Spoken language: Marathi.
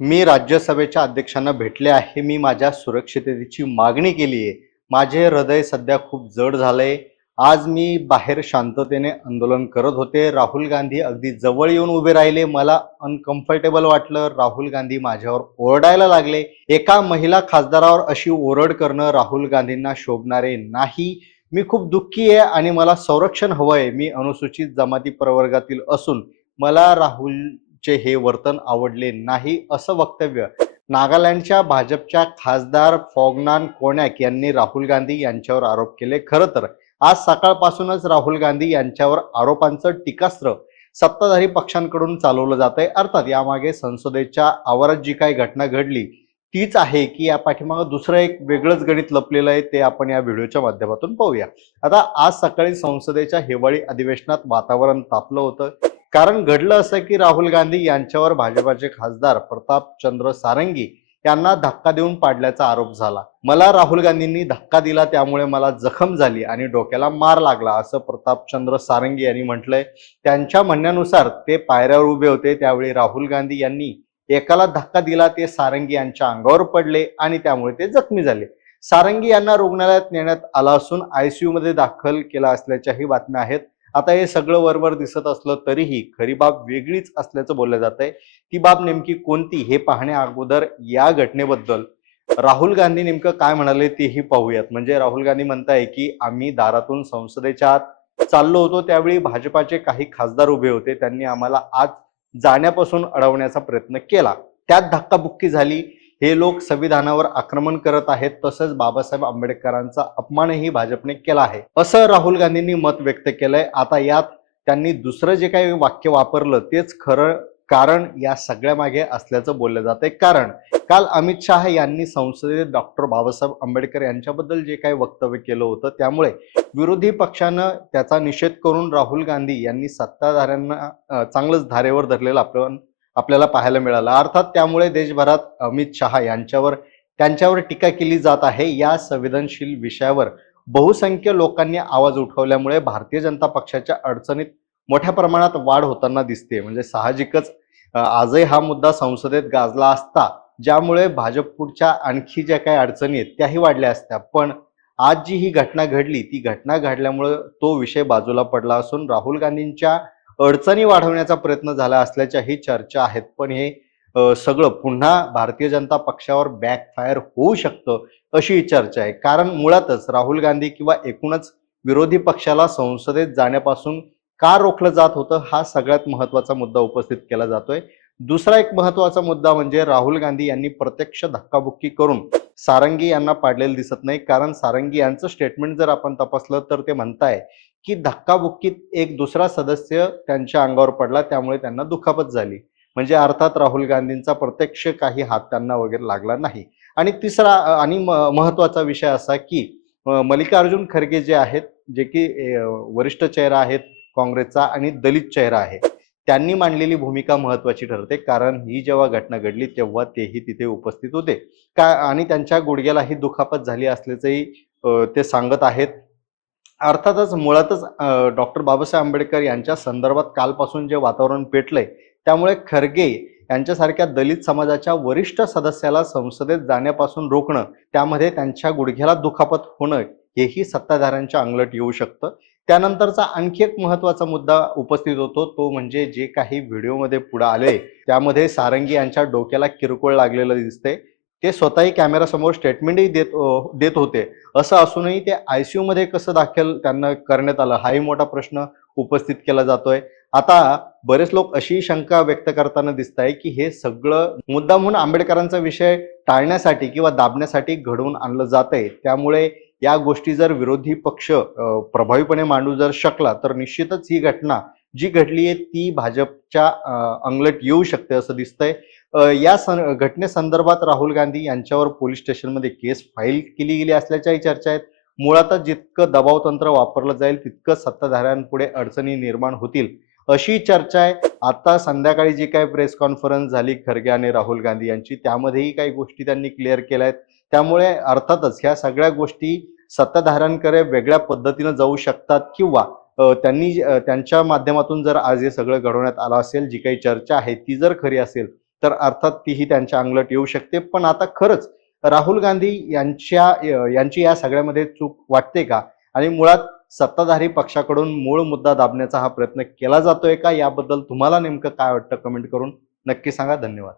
मी राज्यसभेच्या अध्यक्षांना भेटले आहे. मी माझ्या सुरक्षिततेची मागणी केली आहे. माझे हृदय सध्या खूप जड झालंय. आज मी बाहेर शांततेने आंदोलन करत होते. राहुल गांधी अगदी जवळ येऊन उभे राहिले. मला अनकम्फर्टेबल वाटलं. राहुल गांधी माझ्यावर ओरडायला लागले. एका महिला खासदारावर अशी ओरड करणं राहुल गांधींना शोभणारे नाही. मी खूप दुःखी आहे आणि मला संरक्षण हवंय. मी अनुसूचित जमाती प्रवर्गातील असून मला राहुल चे हे वर्तन आवडले नाही असं वक्तव्य नागालँडच्या भाजपच्या खासदार फॉगनान कोण्याक यांनी राहुल गांधी यांच्यावर आरोप केले. खरं तर आज सकाळपासूनच राहुल गांधी यांच्यावर आरोपांचं टीकास्त्र सत्ताधारी पक्षांकडून चालवलं जात आहे अर्थात यामागे संसदेच्या आवारात जी काही घटना घडली तीच आहे की या पाठीमागं दुसरं एक वेगळंच गणित लपलेलं आहे ते आपण या व्हिडिओच्या माध्यमातून पाहूया. आता आज सकाळी संसदेच्या हिवाळी अधिवेशनात वातावरण तापलं होतं. कारण घडलं असं की राहुल गांधी यांच्यावर भाजपाचे खासदार प्रताप चंद्र सारंगी यांना धक्का देऊन पाडल्याचा आरोप झाला. मला राहुल गांधींनी धक्का दिला त्यामुळे मला जखम झाली आणि डोक्याला मार लागला असं प्रतापचंद्र सारंगी यांनी म्हटलंय. त्यांच्या म्हणण्यानुसार ते पायऱ्यावर उभे होते त्यावेळी राहुल गांधी यांनी एकाला धक्का दिला ते सारंगी यांच्या अंगावर पडले आणि त्यामुळे ते जखमी झाले. सारंगी यांना रुग्णालयात नेण्यात आला असून आयसीयू मध्ये दाखल केला असल्याच्याही बातम्या आहेत. आता हे सगळं वरवर दिसत असलं तरीही खरी बाब वेगळीच असल्याचं बोललं जात आहे ती बाब नेमकी कोणती हे पाहण्या अगोदर या घटनेबद्दल राहुल गांधी नेमकं काय म्हणाले तेही पाहूयात. म्हणजे राहुल गांधी म्हणताय की आम्ही दारातून संसदेच्या आत चाललो होतो त्यावेळी भाजपाचे काही खासदार उभे होते. त्यांनी आम्हाला आज जाण्यापासून अडवण्याचा प्रयत्न केला. त्यात धक्काबुक्की झाली. हे लोक संविधानावर आक्रमण करत आहेत. तसंच बाबासाहेब आंबेडकरांचा अपमानही भाजपने केला आहे. असं राहुल गांधींनी मत व्यक्त केलंय. आता यात त्यांनी दुसरं जे काही वाक्य वापरलं तेच खरं कारण या सगळ्या मागे असल्याचं बोललं जात आहे कारण काल अमित शहा यांनी संसदेत डॉक्टर बाबासाहेब आंबेडकर यांच्याबद्दल जे काही वक्तव्य केलं होतं त्यामुळे विरोधी पक्षानं त्याचा निषेध करून राहुल गांधी यांनी सत्ताधाऱ्यांना चांगलंच धारेवर धरलेलं आपण आपल्याला पाहायला मिळालं. अर्थात त्यामुळे देशभरात अमित शहा यांच्यावर त्यांच्यावर टीका केली जात आहे. या संवेदनशील विषयावर बहुसंख्य लोकांनी आवाज उठवल्यामुळे भारतीय जनता पक्षाच्या अडचणीत मोठ्या प्रमाणात वाढ होताना दिसते म्हणजे साहजिकच आजही हा मुद्दा संसदेत गाजला असता ज्यामुळे भाजप पुढच्या आणखी ज्या काही अडचणी आहेत त्याही वाढल्या असत्या. पण आज जी ही घटना घडली ती घटना घडल्यामुळे तो विषय बाजूला पडला असून राहुल गांधींच्या अडचणी वाढवण्याचा प्रयत्न झाला असल्याच्याही चर्चा आहेत. पण हे सगळं पुन्हा भारतीय जनता पक्षावर बॅकफायर होऊ शकतं अशी चर्चा आहे. कारण मुळातच राहुल गांधी किंवा एकूणच विरोधी पक्षाला संसदेत जाण्यापासून का रोखलं जात होतं हा सगळ्यात महत्त्वाचा मुद्दा उपस्थित केला जातोय. दुसरा एक महत्त्वाचा मुद्दा म्हणजे राहुल गांधी यांनी प्रत्यक्ष धक्काबुक्की करून सारंगी यांना पाडलेलं दिसत नाही. कारण सारंगी यांचं स्टेटमेंट जर आपण तपासलं तर ते म्हणताय की धक्काबुक्कीत एक दुसरा सदस्य त्यांच्या अंगावर पडला त्यामुळे त्यांना दुखापत झाली. म्हणजे अर्थात राहुल गांधींचा प्रत्यक्ष काही हात त्यांना वगैरे लागला नाही. आणि तिसरा आणि म- महत्त्वाचा विषय असा की मल्लिकार्जुन खरगे जे आहेत जे की वरिष्ठ चेहरा आहेत काँग्रेसचा आणि दलित चेहरा आहे त्यांनी मांडलेली भूमिका महत्वाची ठरते. कारण ही जेव्हा घटना घडली तेव्हा तेही तिथे उपस्थित होते. का आणि त्यांच्या गुडघ्यालाही दुखापत झाली असल्याचंही ते सांगत आहेत. अर्थातच मुळातच डॉक्टर बाबासाहेब आंबेडकर यांच्या संदर्भात कालपासून जे वातावरण पेटलंय त्यामुळे खरगे यांच्यासारख्या दलित समाजाच्या वरिष्ठ सदस्याला संसदेत जाण्यापासून रोखणं त्यामध्ये त्यांच्या गुडघ्याला दुखापत होणं हेही सत्ताधाऱ्यांच्या अंगलट येऊ शकतं. त्यानंतरचा आणखी एक महत्त्वाचा मुद्दा उपस्थित होतो तो म्हणजे जे काही व्हिडिओमध्ये पुढे आले त्यामध्ये सारंगी यांच्या डोक्याला किरकोळ लागलेलं दिसतंय. ते स्वतःही कॅमेरासमोर स्टेटमेंटही देत देत होते. असं असूनही ते आयसीयू मध्ये कसं दाखल त्यांना करण्यात आलं हाही मोठा प्रश्न उपस्थित केला जातोय. आता बरेच लोक अशी शंका व्यक्त करताना दिसत आहे की हे सगळं मुद्दा म्हणून आंबेडकरांचा विषय टाळण्यासाठी किंवा दाबण्यासाठी घडवून आणलं जात आहे त्यामुळे या गोष्टी जर विरोधी पक्ष प्रभावीपणे मांडू जर शकला तर निश्चितच ही घटना जी घडली आहे ती भाजपच्या अंगलट येऊ शकते असं दिसतंय. या सं- घटनेसंदर्भात राहुल गांधी यांच्यावर पोलीस स्टेशनमध्ये केस फाईल केली गेली असल्याच्याही चर्चा आहेत. मुळातच जितकं दबाव तंत्र वापरलं जाईल तितकं सत्ताधाऱ्यांपुढे अडचणी निर्माण होतील अशी चर्चा आहे. आता संध्याकाळी जी काही प्रेस कॉन्फरन्स झाली खरगे आणि राहुल गांधी यांची त्यामध्येही काही गोष्टी त्यांनी क्लिअर केल्या आहेत. त्यामुळे अर्थातच ह्या सगळ्या गोष्टी सत्ताधाऱ्यांकडे वेगळ्या पद्धतीनं जाऊ शकतात किंवा त्यांनी त्यांच्या माध्यमातून जर आज हे सगळं घडवण्यात आलं असेल जी काही चर्चा आहे ती जर खरी असेल तर अर्थात तीही त्यांच्या अंगलट येऊ शकते. पण आता खरंच राहुल गांधी यांच्या यांची या सगळ्यामध्ये चूक वाटते का? आणि मुळात सत्ताधारी पक्षाकडून मूळ मुद्दा दाबण्याचा हा प्रयत्न केला जातोय का? याबद्दल तुम्हाला नेमकं काय वाटतं? कमेंट करून नक्की सांगा. धन्यवाद.